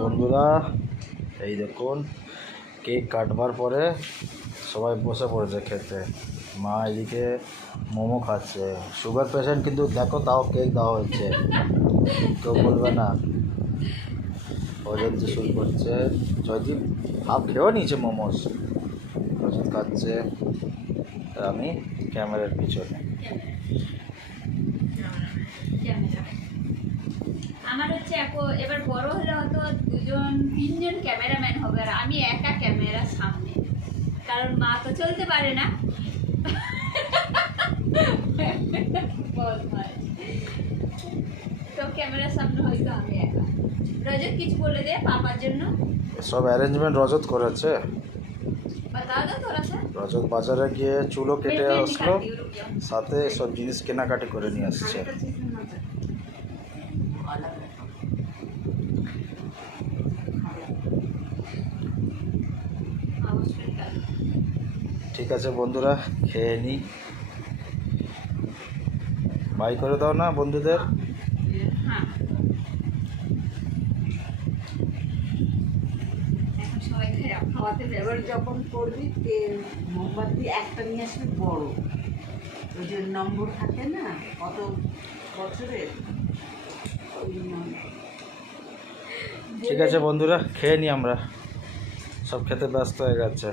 বন্ধুরা এই দেখুন কেক কাটবার পরে সবাই বসে পড়েছে খেতে। মা এদিকে মোমো খাচ্ছে, সুগার পেশেন্ট কিন্তু দেখো তাও কেক দেওয়া হয়েছে, কেউ বলবে না। অজিত শুরু করছে, জয়দীপ হাফ খেয়েও নিয়েছে মোমোস, অজিত খাচ্ছে, আর আমি ক্যামেরার পিছনে। আমার হচ্ছে এবার বড় হলে হয়তো 2-3জন ক্যামেরাম্যান হবে, আর আমি একা ক্যামেরার সামনে, কারণ মা তো চলতে পারে না। তো ক্যামেরার সামনে হয়তো আমি একা। রজত কিছু বলে দে পাপার জন্য। সব অ্যারেঞ্জমেন্ট রজত করেছে। রজত বাজারে গিয়ে চুলো কেটে আসলো, সাথে সব জিনিস কেনাকাটি করে নিয়ে আসছে। ঠিক আছে বন্ধুরা, খেয়ে নিই, বাই করে দাও না বন্ধুদের। এবার যখন করবি মোমবাতি একটা নিয়ে আসবি বড়, ওই যে নম্বর থাকে না কত বছরের। ঠিক আছে বন্ধুরা, খেয়ে নিই, আমরা সব খেতে ব্যস্ত হয়ে গেছে।